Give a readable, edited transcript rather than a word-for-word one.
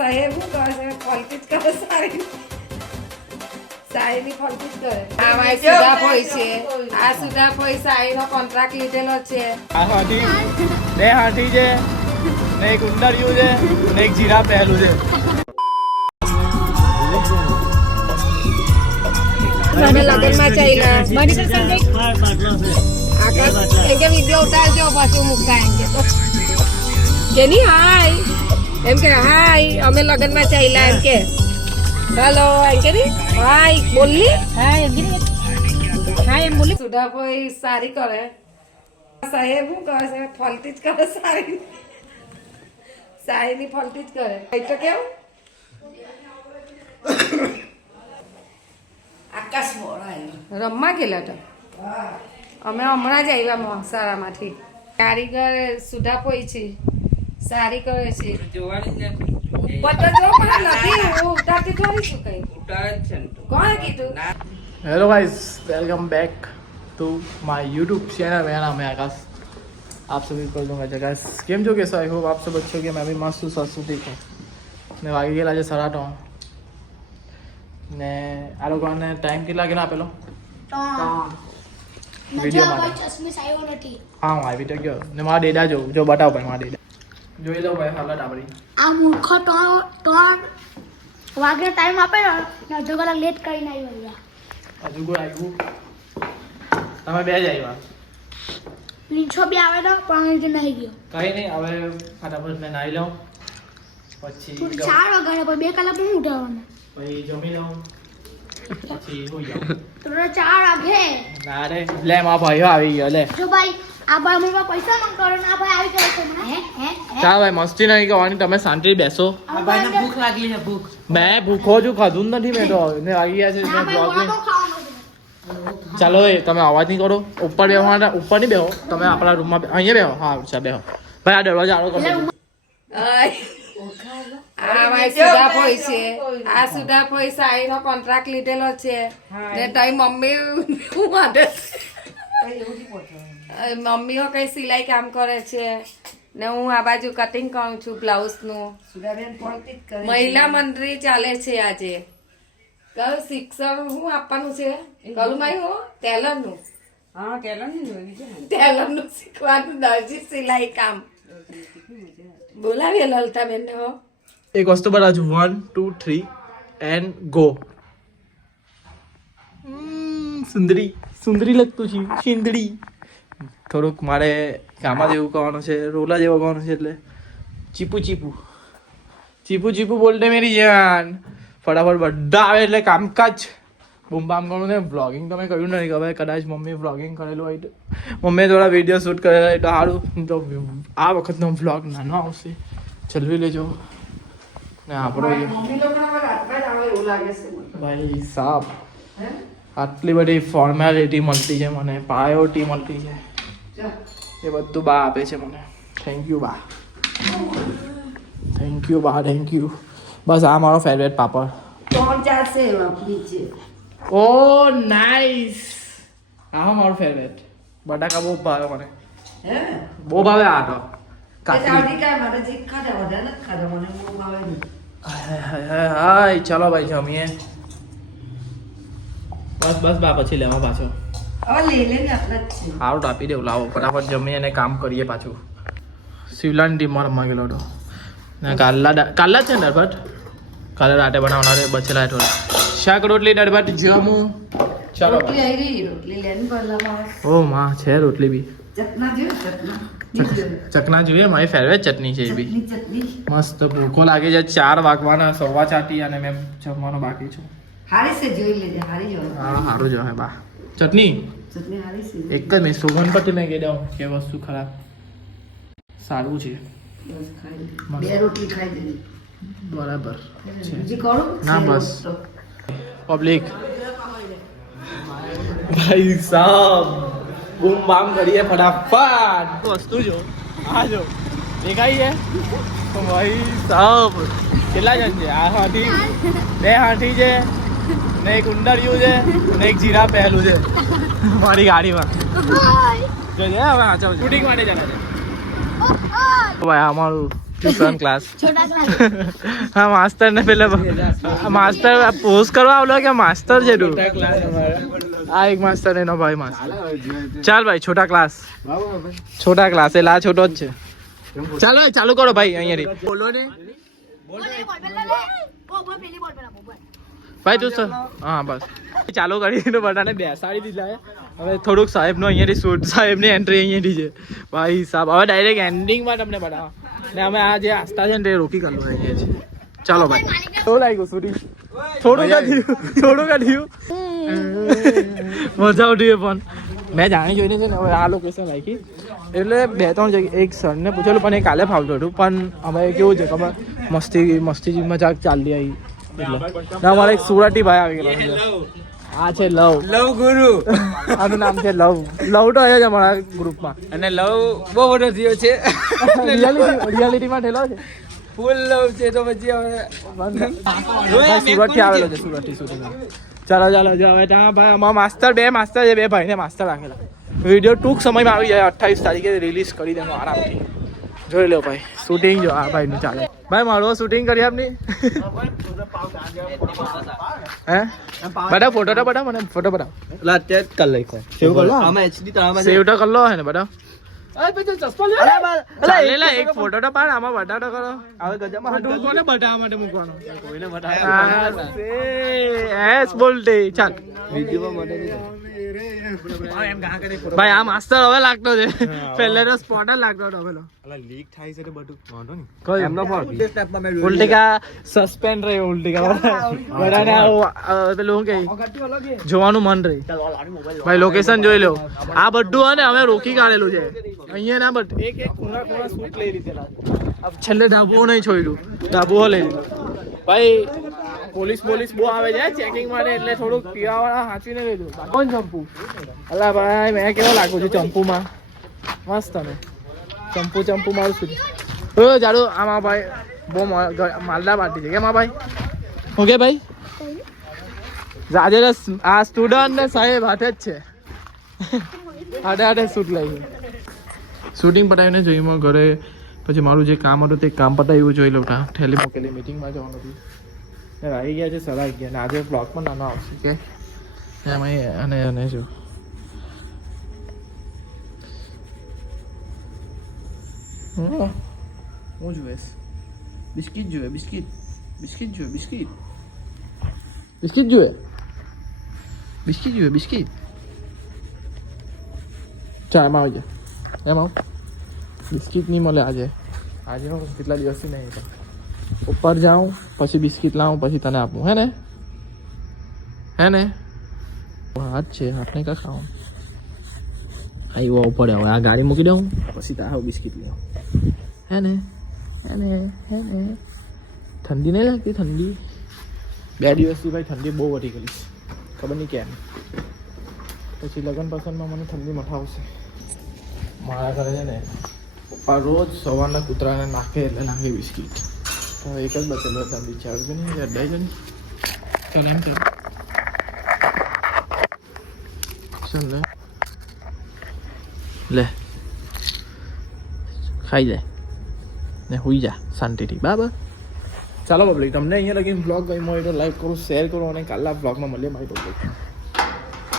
સાહેબ શું કહે છે ફોલકી જ કરે સારી સાઈની ફોલકી જ કરે આ ભાઈ સુધાફોઈ છે આ સુધાફોઈ સાઈનો કોન્ટ્રાક્ટ લીધેલો છે આ હાથી બે હાથી છે ને એક ઉંદરિયું છે ને એક જીરા પહેલું છે મને લગનમાં ચાલ્યા મનીષર સંજય આકાશ એમ કે વિડીયો ઉતારજો પાછું મૂકતા એમ કે તો જેની હાય એમ કે હાય અમે લગનમાં ચાલ્યા એમ કે હેલો એમ કે હાય બોલી હાય એમ બોલી સુધાફોઈ સારી કરે સાહેબ શું કહે છે ફોલતી જ કરે સારી સારીની ફોલતી જ કરે તો કેવું આકાશ મોડા રમવા ગયેલા તો અમે હમણાં જ આવ્યા મોસાળામાંથી કારીગર સુધાફોઈ છે સારી કરે છે ઉપર તો જો પણ નથી હું ઉતારતી થોડી છું કઈ કોણે કીધું hello guys welcome back to my YouTube channel मेरा नाम है आकाश आप सभी कर दूंगा जगह केम जो कैसा आई होप आप सब अच्छे होंगे मैं भी मस्त हूँ सस्त ठीक हूँ ने वागी गेला છે 8:30 ને આ લોકોને ટાઈમ કેટલા ગયેલા આપેલો વિડિયો માં ચશ્મીશ આવ્યો નથી હા હું આવી તો ગયો ને મારા ડેડા જો બતાવ ભાઈ મારા ડેડા જોઈ લો ભાઈ હાલત આપણી આ મૂર્ખો તો વાગે ટાઈમ આપે ને અડધો કલાક લેટ કરીને આવ્યો હજુ કોઈ આવ્યું તમે બે જ આવ્યા નીચો બી આવે તો પણ નહીં ગયો કઈ નહીં હવે ફટાફટ મેં નાહી લઉં પછી 4 વાગ્યા પર 2 કલાક નહીં ઉઠાવવાનું પછી જમી લઉં પછી હોઈ જાઉં તો 4 વાગે ના રે લે મારા ભાઈઓ આવી ગયો લે જો ભાઈ આ ભાઈ મને પૈસા માંગતો ને આ ભાઈ આવી ગયો છે મને ચા ભાઈ મસ્તી નહીં કરવાની તમે શાંતિ બેસો આ ભાઈને ભૂખ લાગી છે ભૂખ મેં ભૂખો છું ખાધું જ નથી મેં તો ને વાગી ગયા છે આ ભાઈ બ્લોગ મોડો ખાવાનું ચાલો એ તમે અવાજ નહીં કરો ઉપર બેહવાના ઉપર નહીં બેહો તમે આપણા રૂમમાં અહીંયા બેહો હા અચ્છા બેહો ભાઈ આ દરવાજા આડો કરો આ ભાઈ સુધાફોઈ છે આ સુધાફોઈ સાઈનો કોન્ટ્રાક્ટ લીધેલો છે ને તારી મમ્મી હું વાંધે મમ્મીઓ કઈ સિલાઈ કામ કરે છે ને હું આ બાજુ કટિંગ કરું છું બ્લાઉઝ નું મહિલા મંડળી ચાલે છે આજે કયું શિક્ષણ શું આપવાનું છે કયું માય હું ટેલર નું શીખવાનું દરજી સિલાઈ કામ બોલાવીએ લલતાબેન ને હો એક વસ્તુ બતાવજો 1 2 3 એન્ડ ગો સુંદરી સુંદરી લગતું છે સિંદડી થોડુંક મારે કામમાં જેવું કરવાનું છે રોલા જેવો કરવાનું છે એટલે ચીપુ ચીપુ ચીપુ ચીપુ બોલતે મેરી જાન ફટાફટ બધા આવે એટલે કામકાજ બૂમ બામ કરવું ને વ્લોગિંગ તો મેં કર્યું નથી ખબર કદાચ મમ્મી વ્લોગિંગ કરેલું હોય તો મમ્મીએ થોડા વિડીયો શૂટ કરેલા હોય તો સારું તો આ વખતનો વ્લોગ નાનો આવશે ચલવી લેજો ને આપણો ભાઈ સાહેબ આટલી બધી ફોર્મેલિટી મળતી છે મને પ્રાયોરિટી મળતી છે એ બધું બા આપે છે મને થેન્ક યુ બા થેન્ક યુ બા થેન્ક યુ બસ આ મારો ફેવરેટ પાપડ 3-4 છે બીજે ઓ નાઈસ આ મારો ફેવરેટ બટાકા બહુ ભાવે મને બહુ ભાવે આ તો હાય ચાલો ભાઈ જમીએ બસ બસ બા પછી લેવા પાછો સારું આપી દેવું લાવો ફટાફટ જમીએ અને કામ કરીએ પાછું શિવલાની ટીમમાં રમવા ગયેલો હતો ને કાલા છે ને દરભટ કાલે રાતે બનાવનાર બચેલા થોડા શાક રોટલી દરભટ જમું ચાલો ઓ માં છે રોટલી બી ચકના જોઈએ મારી ફેવરેટ ચટણી છે એ બી મસ્ત ભૂખો લાગે છે 4 વાગવાના 4:15 અને મેં જમવાનું બાકી છું હારી છે જોઈ લેજે હારી જો હા સારું જો હે બા ચટણી હારી છે એક જ મેં સુગંધ પરથી મેં કહી દઉં કે વસ્તુ ખરાબ સારું છે બે રોટલી ખાઈ દેવી બરાબર છે બીજી કરું ના બસ પબ્લિક ભાઈ સાહેબ બૂમ બામ કરીએ ફટાફટ વસ્તુ જો આ જો દેખાય છે તો ભાઈ સાહેબ કેટલા જણ છે આ હાથી 2 હાથી છે ને એક ઉંદરિયું છે ને એક જીરા પહેલું છે મારી ગાડીમાં જોઈએ હવે હા ચાલો શૂટિંગ માટે જણા છે ભાઈ અમારું ટ્યુશન ક્લાસ छोटा क्लास હા માસ્તર ને પેલા માસ્તર પોસ્ટ કરવા આવલો કે માસ્તર છે તું આ એક માસ્તર એનો ભાઈ માસ્તર ચાલ ભાઈ છોટા ક્લાસ એટલે આ છોટો જ છે ચાલો ચાલુ કરો ભાઈ અહીંયાથી બોલો ને ભાઈ તું હા બસ ચાલુ કરી દીધું બધાને બેસાડી દીધા હવે થોડુંક સાહેબનો અહીંયાથી શૂટ સાહેબની એન્ટ્રી અહીંયાથી છે ભાઈ સાહેબ હવે ડાયરેક્ટ એન્ડિંગમાં તમને બતાવો ને અમે આ જે આસ્થા છે ને તે રોકી કરલું અહીંયા છે ચાલો ભાઈ કેવું લાગ્યું શૂટિંગ થોડું કાઢ્યું મજા ઉઠી પણ મેં જાણી જોઈને છે ને હવે આ લોકેશન રાખી એટલે 2-3 જગ્યાએ એક સરને પૂછેલું પણ એ કાલે ફાવતું હતું પણ અમે કેવું છે ખબર મસ્તી મજાક ચાલી આવી એટલે અમારે એક સુરતી ભાઈ આવી ગયેલો છે આ છે લવ ગુરુ આનું નામ છે લવ તો આવ્યો છે અમારા ગ્રુપમાં અને લવ બહુ મોટો થયો છે રિયાલિટીમાં ઠેલો છે ફૂલ લવ છે તો પછી હવે સુરતથી આવેલો છે સુરતથી ચાલો જો હવે ત્યાં ભાઈ અમારા માસ્તર છે બે ભાઈને માસ્તર રાખેલા વિડીયો ટૂંક સમયમાં આવી જાય 28 તારીખે રિલીઝ કરી દેવાનું આરામથી જોઈ લો ભાઈ શૂટિંગ જો આ ભાઈનું ચાલે ભાઈ મારો શૂટિંગ કરી આપની હે બધા ફોટો તો બતાવ મને ફોટો બતાવ અત્યારે કર લખો સેવ કરો આમાં એચડી તો આમાં સેવ તો કર લો હે ને બતાવ ચાલેલા એક ફોટો તો પાડ આમાં બતાવ તો કરો હવે ગજામાં તું કોને બતાવવા માટે મૂકવાનો કોઈને બતાવે એસ બોલતે ચાલ વિડિયોમાં મને ભાઈ આ માસ્તર હવે લાગતો છે પહેલે તો સ્પોટ જ લાગતો હતો પેલો લીક થાય છે તો બધું વાંધો નહીં કોઈ એમનો ફોન સ્ટેપમાં મેં ઉલટીકા સસ્પેન્ડ રહી ઉલટીકા બધાને પેલું શું કે જોવાનું મન રહી ભાઈ લોકેશન જોઈ લો આ બધું અને અમે રોકી કાઢેલું છે અહીંયા ના બટ એક ખૂણા શૂટ લઈ લીધેલા છેલ્લે ધાબો નહીં છોડ્યું ધાબો લઈ લીધું ભાઈ પોલીસ બહુ આવે છે ચેકિંગ માટે એટલે થોડુંક પીવાવાળા હાંચવીને લીધું કોણ ચંપુ અલા ભાઈ મેં કેવો લાગુ છું ચંપુમાં મસ્ત ને ચંપુ મારું છું જાડું આમાં ભાઈ બહુ માલદા પાર્ટી છે કેમ આ ભાઈ ઓકે ભાઈ આજે આ સ્ટુડન્ટ ને સાહેબ હાથે જ છે હાથે શૂટ લઈ શૂટિંગ પતાવીને જોઈમાં ઘરે પછી મારું જે કામ હતું તે કામ પતાવ્યું જોઈ લઉં ઠેલી મૂકેલી મિટિંગમાં જવાનું હતું આવી ગયા છે સરા ગયા ને આજે બ્લોગ પણ નાનો આવશે કે એમાં અને જો હું જોઈશ બિસ્કિટ જોઈએ બિસ્કિટ ચા એમાં આવી જાય એમાં બિસ્કિટ નહીં મળે આજે કેટલા દિવસથી નહીં ઉપર જાઉં પછી બિસ્કિટ લાવું પછી તને આપું હે ને હાથ છે હાથને કાં ખાવું આવ્યો પડે હવે આ ગાડી મૂકી દઉં પછી તારું બિસ્કિટ લેવું હે ને ઠંડી નહીં લાગતી ઠંડી 2 દિવસથી ભાઈ ઠંડી બહુ વધી ગઈ ખબર નહીં કેમ પછી લગ્ન પસંદમાં મને ઠંડી મઠાવશે મારા ઘરે છે ને પપ્પા રોજ સવારના કૂતરાને નાખે એટલે નાખે બિસ્કિટ તો એક જ બચેલો હતા વિચારજો નહીં અડાઈ જણ ચાલ એમ ચાલ લે ખાઈ જાય ને હુઈ જા શાંતિથી બરાબર ચાલો પબ્લિક તમને અહીંયા લગી બ્લોગ ગમ્યો હોય તો લાઈક કરો શેર કરો અને કાલના બ્લોગમાં મળીએ મારી પબ્લિક